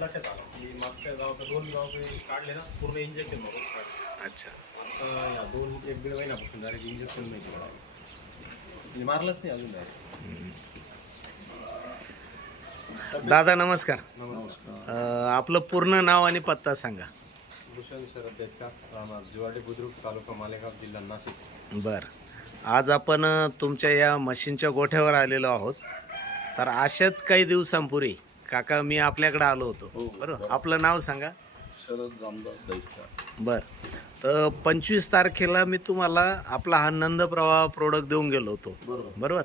लक्षात आलं की मागच्या गावात 2 गाव काढले ना पूर्ण इंजेक्शन मारून काढले. अच्छा. आता या 1-1.5 महिन्यापासून डायरेक्ट इंजेक्शन नाही केलं म्हणजे मारलंच नाही अजून डायरेक्ट. दादा नमस्कार. नमस्कार. आपलं पूर्ण नाव आणि पत्ता सांगा. भूषण शरद देटका, राहणार जिवाडी बुद्रुक, तालुका मालेगाव, जिल्हा नाशिक. बर, आज आपण तुमच्या या मशीनच्या गोठ्यावर आलेलो आहोत. तर अशाच काही दिवसांपूर्वी काका मी आपल्याकडे आलो होतो. बरोबर, आपलं नाव सांगा. शरद रामदास दैटका. बर, तर 25 तारखेला मी तुम्हाला आपला हा नंद प्रवाह प्रोडक्ट देऊन गेलो होतो. बरोबर,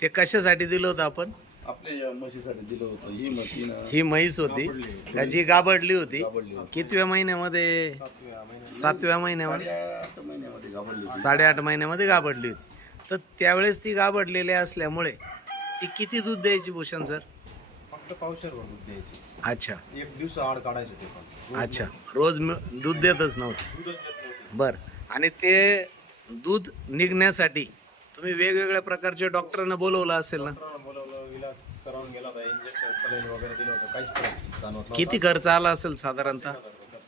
ते कशासाठी दिलं होतं आपण? आपल्या म्हशीसाठी दिलं होतं. ही मशीन ही म्हैस होती का जी गाबडली होती? कितव्या महिन्यामध्ये? 7व्या महिन्यामध्ये, 8.5 महिन्यामध्ये गाबडली होती. तर त्यावेळेस ती गाबडलेली असल्यामुळे ती किती दूध द्यायची भूषण सर? फक्त पावशेरभर दूध द्यायची. अच्छा. एक दिवस आड काढायचे ते पण. अच्छा, रोज दूध देतच नव्हतं. दूधच देत नव्हते. बर, आणि ते दूध निघण्यासाठी तुम्ही वेगवेगळ्या प्रकारच्या डॉक्टरांना बोलवलं असेल ना? डॉक्टरांना बोलवलं, विलास करावून गेला होता, इंजेक्शन सलाईन वगैरे दिलं होतं, काहीच फरक जाणवत नव्हता. किती खर्च आला असेल साधारणतः?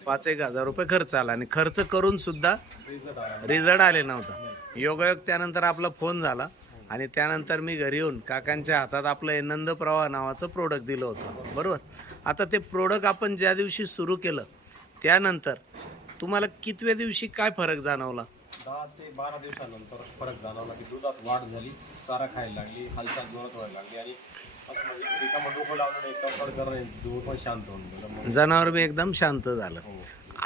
5,000 रुपये खर्च आला, आणि खर्च करून सुद्धा रिझल्ट आला. रिझल्ट आले नव्हता. योगायोग त्यानंतर आपला फोन झाला आणि त्यानंतर मी घरी येऊन काकांच्या हातात आपलं हे नंद प्रवाह नावाचं प्रोडक्ट दिलं होतं. बरोबर, आता ते प्रोडक्ट आपण ज्या दिवशी सुरू केलं त्यानंतर तुम्हाला कितव्या दिवशी काय फरक जाणवला? 10 ते 12 दिवसानंतर फरक जाणवला की दुधात वाढ झाली, चारा खायला लागली, हालचाल जोरात व्हायला लागली, आणि असं म्हणजे रिकामं डोकं लावलं नाही, तडफड करणं नाही, दूध पण शांत होऊन गेलं. मग जनावर बी एकदम शांत झालं.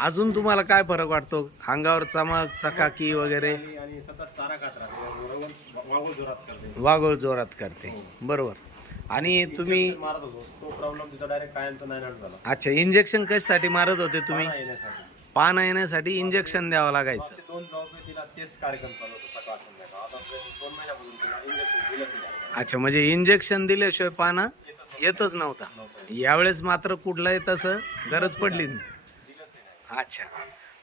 अजून तुम्हाला काय फरक वाटतो? अंगावर चमक, चकाकी वगैरे? आणि सतत चारा खात राहते, वागून जोरात करते. वागोळ जोरात करते. बरोबर, आणि तुम्ही इंजेक्शन मारत होतो, तो प्रॉब्लेम तिचा डायरेक्ट कायमचा नायनाट झाला. अच्छा, इंजेक्शन कशासाठी मारत होते तुम्ही? पाना येण्यासाठी. पान येण्यासाठी इंजेक्शन द्यावं लागायचं. मागचे 2 जॉब तिला तेच कार्यक्रम चालू होता सकाळ संध्याकाळ. आता 2 महिन्यापासून तिला इंजेक्शन दिलंच नाही. अच्छा, म्हणजे इंजेक्शन दिल्याशिवाय पाना येतच नव्हता. यावेळेस मात्र कुठलाही तसं गरज पडली नाही. दिलंच नाही. अच्छा,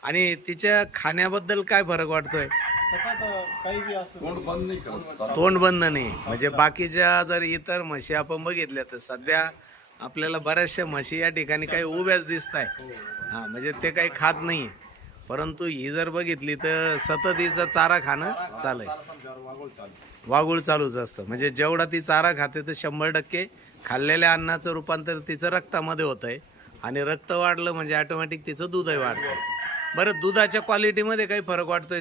आणि तिच्या खाण्याबद्दल काय फरक वाटतोय? सतत काही बी असतं तोंड बंद नाही करत. तोंड बंद नाही. म्हणजे बाकीच्या जर इतर म्हशी आपण बघितल्या तर सध्या आपल्याला बऱ्याचशा म्हशी या ठिकाणी काही उभ्याच दिसत आहे. हा, म्हणजे ते काही खात नाही. परंतु ही जर बघितली तर सतत हिचा चारा खाणं चालू आहे. वागुळ चालूच असतं. म्हणजे जेवढा ती चारा खाते तर 100% खाल्लेल्या अन्नाचं रूपांतर तिचं रक्तामध्ये होत आहे, आणि रक्त वाढलं म्हणजे ऑटोमॅटिक तिचं दूधही वाढतं. बरं, दुधाच्या क्वालिटीमध्ये काही फरक वाटतोय?